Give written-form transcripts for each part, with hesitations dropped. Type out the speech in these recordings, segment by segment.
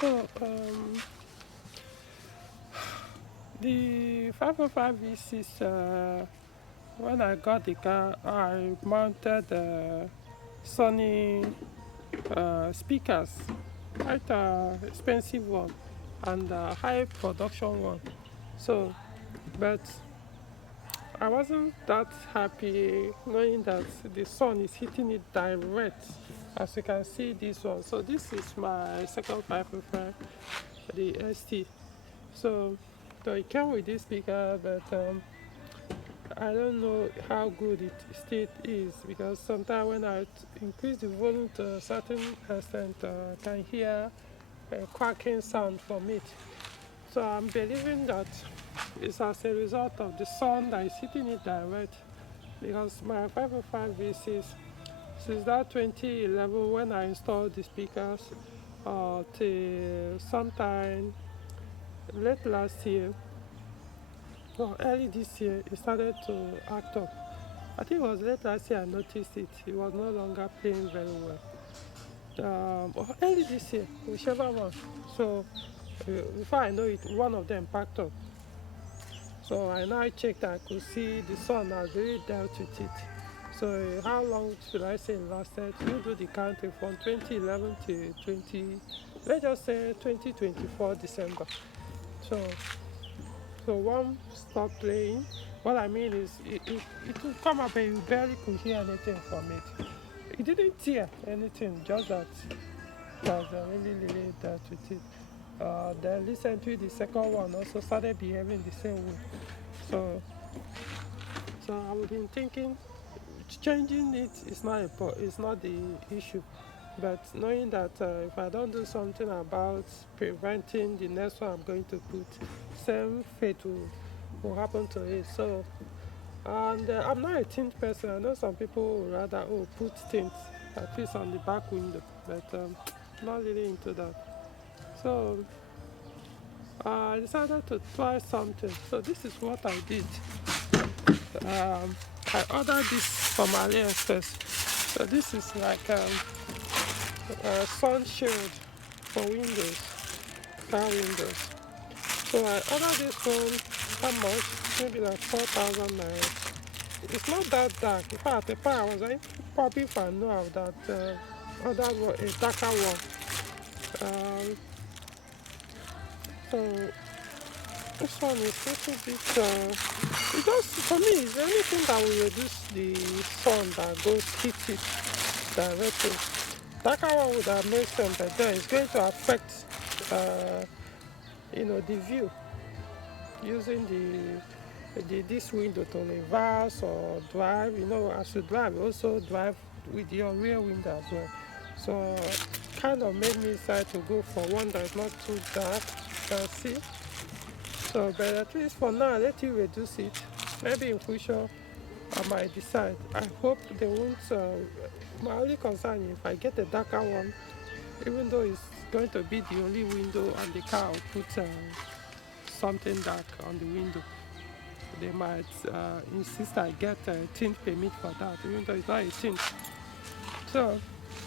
So the 505 V6, when I got the car, I mounted Sony speakers, quite expensive one and high production one. So, but I wasn't that happy knowing that the sun is hitting it direct, as you can see this one. So this is my second 505, the ST. So it came with this speaker, but I don't know how good it still is, because sometimes when I increase the volume to a certain extent, I can hear a quacking sound from it. So I'm believing that it's as a result of the sun that is hitting it direct, because my 505 V6, since that 2011 when I installed the speakers, till sometime late last year or early this year, it started to act up. I think it was late last year I noticed it. It was no longer playing very well. Or early this year, whichever one. So before I know it, one of them packed up. So I now checked, I could see the sun has really dealt with it. So how long should I say it lasted? You do the counting from 2011 to 20, let's just say 2024 December. So one stopped playing. What I mean is, it would come up and you barely could hear anything from it. It didn't hear anything, just that it was really dealt with it. Then recently the second one also started behaving the same way. So I've been thinking changing it is not the issue, but knowing that if I don't do something about preventing the next one I'm going to put, same fate will happen to it. So, and I'm not a tint person. I know some people would rather put tint at least on the back window, but not really into that. So I decided to try something. So this is what I did. I ordered this from AliExpress. So this is like a sunshade for windows, car windows. So I ordered this one, how much? Maybe like 4,000 naira. It's not that dark. In fact, the part I was like, probably if I know of that other one, a darker one. So this one is a little bit, it just, for me, it's anything that will reduce the sun that goes hit it directly. Darker one would have made sense, but then it's going to affect, the view, using this window to reverse or drive. As you drive, you also drive with your rear window as well. So kind of made me decide to go for one that's not too dark, you can see. So, but at least for now, let you reduce it. Maybe in future, I might decide. I hope they won't. My only concern is if I get a darker one, even though it's going to be the only window on the car, I'll put something dark on the window. They might insist I get a tint permit for that, even though it's not a tint. So,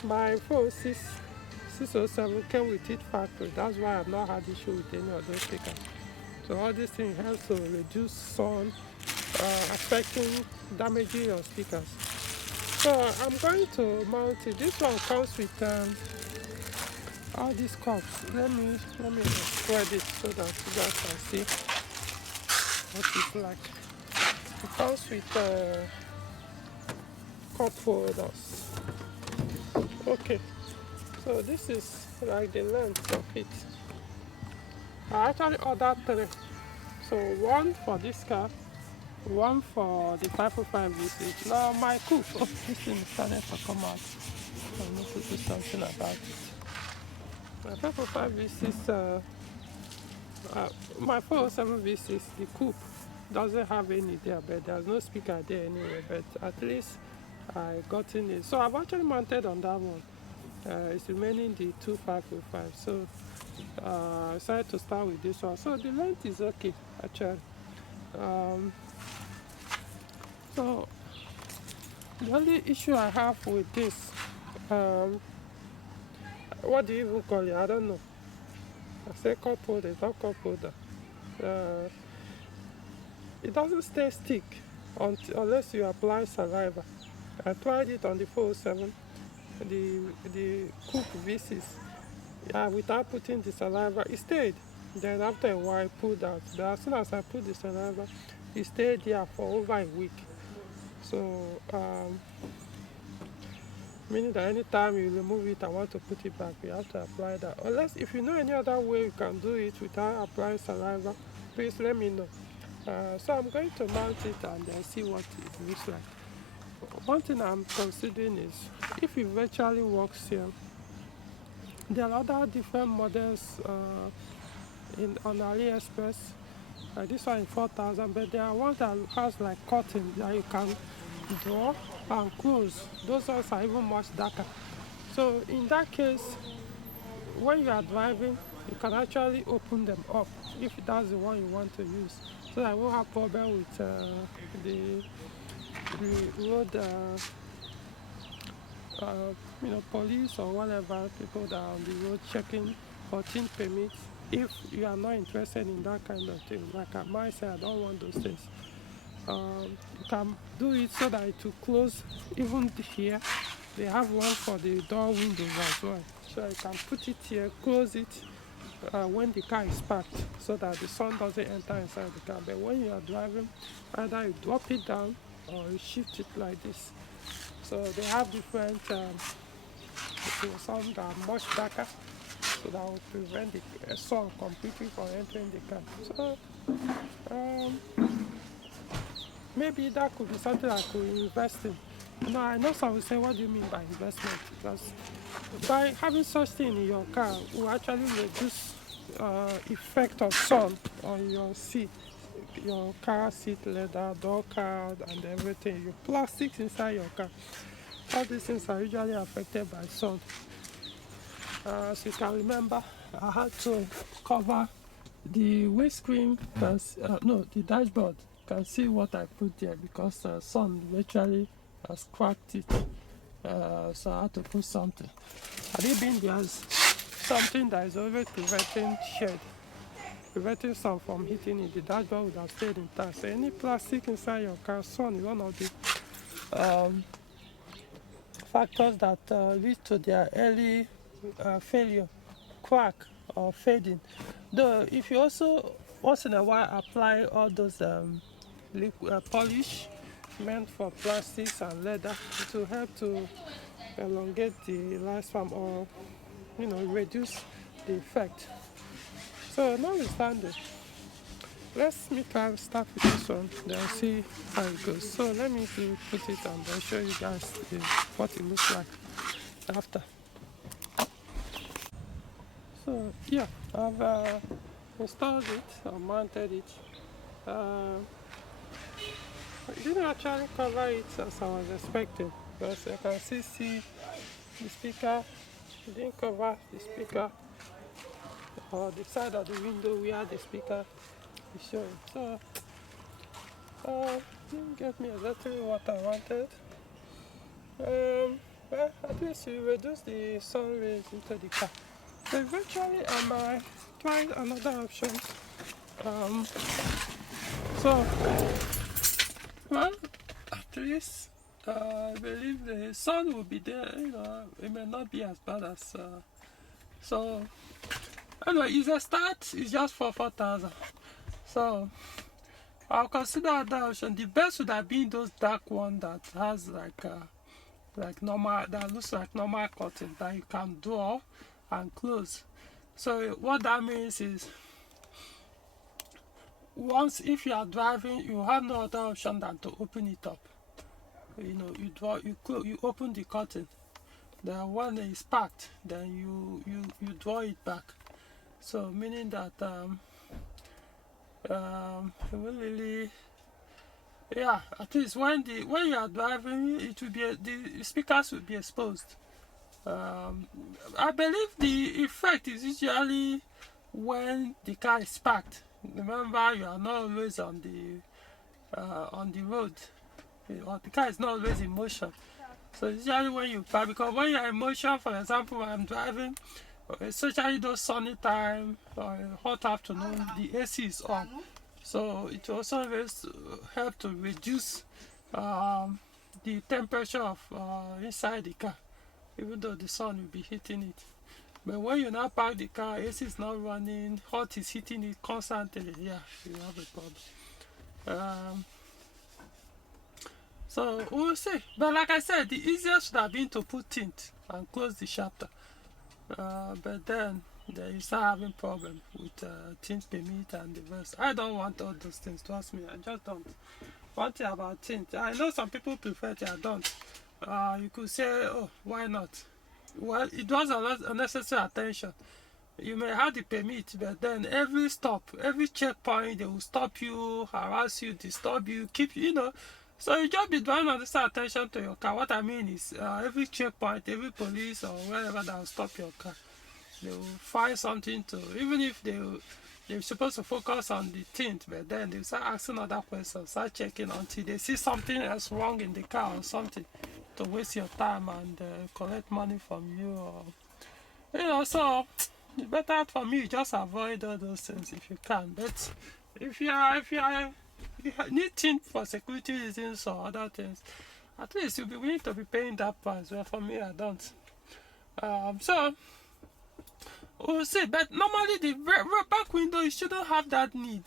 my phone 607 came with it factory. That's why I've not had issue with any of those stickers. So all these things help to reduce sun affecting damaging your speakers. So I'm going to mount it. This one comes with all these cups. Let me spread it so that you guys can see what it's like. It comes with cup holders. Okay, so this is like the length of it. I actually ordered 3. So one for this car, one for the 505 V6. Now my coupe, this thing started to come out. I need to do something about it. My 505 V6, my 407 V6, the coupe doesn't have any there, but there's no speaker there anyway. But at least I got in it. So I've actually mounted on that one. It's remaining the 2505. So I decided to start with this one. So the length is okay, actually. So the only issue I have with this, what do you even call it? I don't know. I say cup holder, it's not cup holder. Uh, it doesn't stay stick unless you apply saliva. I tried it on the 407, the cook VCs. Yeah, without putting the saliva, it stayed. Then after a while, I pulled out. But as soon as I put the saliva, it stayed there for over a week. So, meaning that anytime you remove it and want to put it back, you have to apply that. Unless, if you know any other way you can do it without applying saliva, please let me know. So I'm going to mount it and then see what it looks like. One thing I'm considering is, if it virtually works here, there are other different models on AliExpress. This one is 4,000, but there are ones that has like curtain that you can draw and close. Those ones are even much darker. So in that case, when you are driving, you can actually open them up if that's the one you want to use. So that I won't have problem with the road, police or whatever, people that are on the road checking for tin permits. If you are not interested in that kind of thing, like I might say, I don't want those things. You can do it so that it will close even here. They have one for the door windows as well. So you can put it here, close it when the car is parked, so that the sun doesn't enter inside the car. But when you are driving, either you drop it down or you shift it like this. So they have different, some that are much darker, so that will prevent the sun completely from entering the car. So maybe that could be something I could invest in. I know some will say, what do you mean by investment? Because by having such thing in your car will actually reduce effect of sun on your seat, your car seat leather, door card, and everything. Your plastics inside your car. All these things are usually affected by sun. As you can remember, I had to cover the windscreen, the dashboard. You can see what I put there because sun virtually has cracked it. So I had to put something. Had it been there's something that is always preventing shade, preventing sun from hitting it, the dashboard would have stayed intact. So any plastic inside your car, sun is one of the factors that lead to their early failure, crack, or fading. Though if you also once in a while apply all those polish meant for plastics and leather, it will help to elongate the lifespan or reduce the effect. So notwithstanding, let's try to start with this one, then see how it goes. So let me put it and then show you guys what it looks like after. So yeah, I've installed it, I mounted it. I didn't actually cover it as I was expecting, because you can see the speaker. It didn't cover the speaker or the side of the window where the speaker is showing. So didn't get me exactly what I wanted. Well, at least you reduce the sun rays into the car. So eventually I might try another option. Well, at least I believe the sun will be there. It may not be as bad as. So anyway, it's a start. It's just for 4,000. So I'll consider that option. The best would have been those dark one that has like normal, that looks like normal curtain that you can draw and close. So what that means is, once if you are driving, you have no other option than to open it up. You open the curtain. Then when it's packed, then you draw it back. So meaning that it will really, yeah, at least when you are driving, it will be the speakers will be exposed. I believe the effect is usually when the car is parked. Remember, you are not always on the road, or the car is not always in motion. So usually when you park, because when you are in motion, for example, when I'm driving, especially those sunny time or hot afternoon, the AC is on. So it also help to reduce the temperature of inside the car, even though the sun will be hitting it. But when you now park the car, AC is not running, hot is hitting it constantly, yeah, you have a problem. So we'll see. But like I said, the easiest would have been to put tint and close the chapter. But then you start having problem with tint permit and the rest. I don't want all those things, trust me, I just don't. One thing about tint, I know some people prefer it, I don't. You could say, oh, why not? Well, it was unnecessary attention. You may have the permit, but then every stop, every checkpoint, they will stop you, harass you, disturb you, keep you know. So you just be drawing unnecessary attention to your car. What I mean is, every checkpoint, every police or wherever that will stop your car, they will find something to, even if they're supposed to focus on the tint, but then they start asking other questions, start checking until they see something else wrong in the car or something to waste your time and collect money from you. Or, you know, so it's better for me just avoid all those things if you can. But if you need tint for security reasons or other things, at least you'll be willing to be paying that price. Well, for me, I don't. So we'll see. But normally the back window, you shouldn't have that need.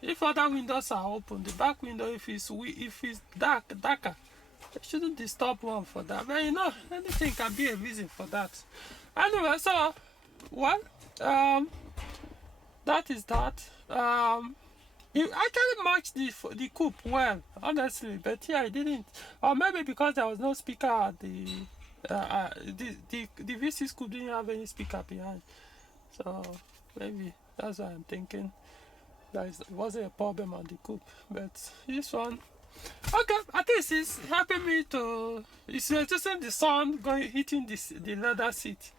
If other windows are open, the back window, if it's darker, it shouldn't disturb one for that. But you know, anything can be a reason for that. Anyway, so well, that is that. It actually matched the coupe well, honestly, but yeah, I didn't. Or maybe because there was no speaker at the V6 coupe didn't have any speaker behind, so maybe that's why I'm thinking that it wasn't a problem on the coupe. But this one, okay, at least it's helping me to. It's reducing the sun hitting the leather seat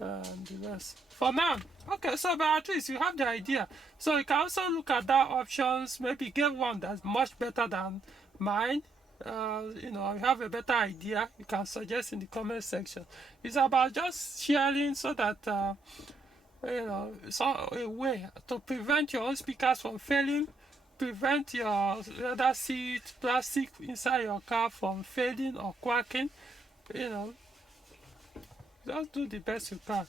and the rest. For now, okay, so but at least you have the idea. So you can also look at that options, maybe get one that's much better than mine. You know, you have a better idea, you can suggest in the comment section. It's about just sharing so that you know, it's a way to prevent your own speakers from failing, prevent your leather seat, plastic inside your car from fading or cracking. You know, just do the best you can.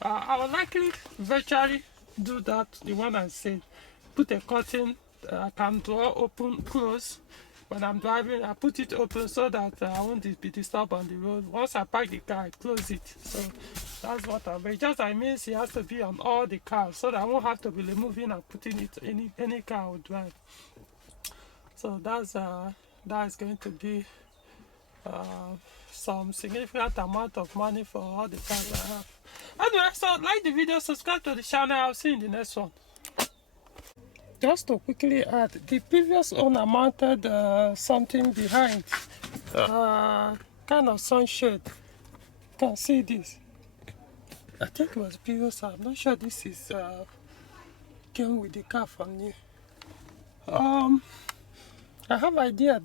I will likely virtually do that, the one I said. Put a curtain I can draw open, close. When I'm driving, I put it open so that I won't be disturbed on the road. Once I park the car, I close it. So that's what I mean. Just I mean, it has to be on all the cars so that I won't have to be removing and putting it in any car I will drive. So that is going to be some significant amount of money for all the cars I have. Anyway, so like the video, subscribe to the channel. I'll see you in the next one. Just to quickly add, the previous owner mounted something behind, kind of sunshade. You can see this. I think it was previous. I'm not sure this is came with the car from new. I have idea.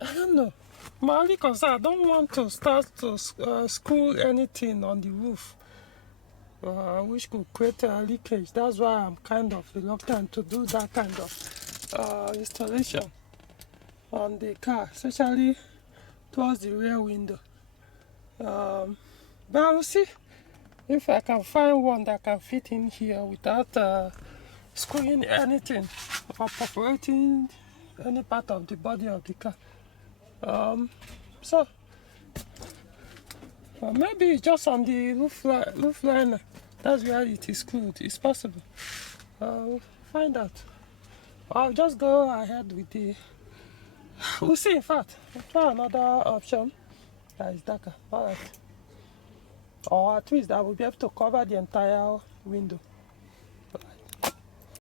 I don't know. My only concern, I don't want to start to screw anything on the roof, which could create a leakage. That's why I'm kind of reluctant to do that kind of installation on the car, especially towards the rear window. But I will see if I can find one that can fit in here without screwing anything or perforating any part of the body of the car. So maybe just on the roof liner, that's where it is screwed. It's possible. We'll find out. I'll just go ahead with the. We'll see. In fact, we'll try another option that is darker. Alright. Or at least I will be able to cover the entire window.